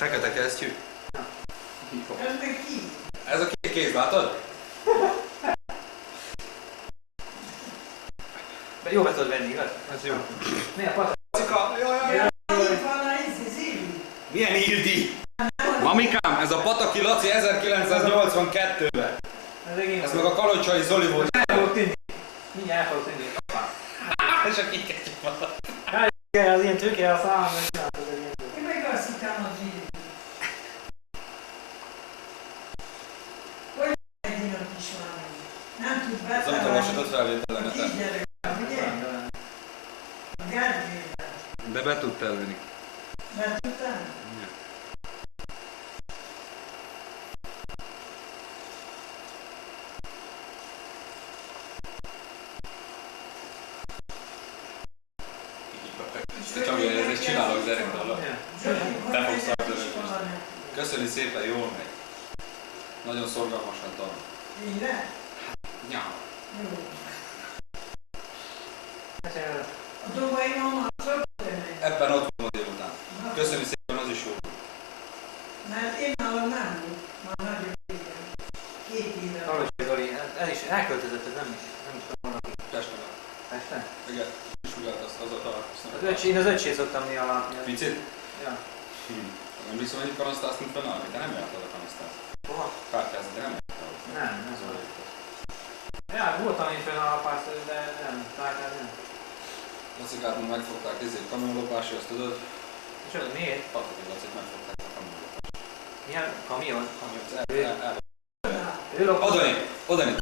Fekete kesztyű. Ez meg ki? Ez a két kéz, látod? Jó be tudod venni, igaz? Ez jó. Milyen patak? Cika, jaj. Itt van a Ildi. Milyen Ildi? Mamikám, ez a Pataki Laci 1982-ben. Ez meg a Kalocsai Zoli volt. El fogok tűnni. Mindjárt el fogok tűnni. És a kiketyű van. Igen, az ilyen tőke a számom, hogy csináltad egy ilyen tőke. Én meg azt hittem a Ildi. Hogy egy a kislány? Nem tud Ez amit a betalálni. lassított felvételen. A kisgyerek, ugye? A Gergőben. De be tud tenni. Be tudtam? Te Csabi, ezt csinálok zerindallal. Te fogsz szartörözni. Köszöni szépen, jól megy. Nagyon szorgalmasan tanul. Tényleg? Ja. Jó. A dolgai mama szoktam. Ebben ott van a délután. Köszönjük szépen, az is jó. Mert én nálam nem volt. Már nagyon régen. 2 éve. Kalocsai Zoli, ez is elköltözött, ez nem is tudom volna. Pesten. Pesten? Igen, sugált azt haza találkoztam. Én az öcsét szoktam néha látni. Picit? Ja. Nem hiszem, hogy kanasztáztunk fennállni, de nem jártad a kanasztázt. Hova? Kártyázni, de nem jártad. Nem, nem volt. Ja, voltam én fenn a pásztor, de nem, tárgyát nem. Lacikát már megfogták, ezért kamionlopási, azt tudod? És az miért? Pataki Lacit megfogták a kamionlopási. Milyen kamion? Kamiont Ő lopott. Odani!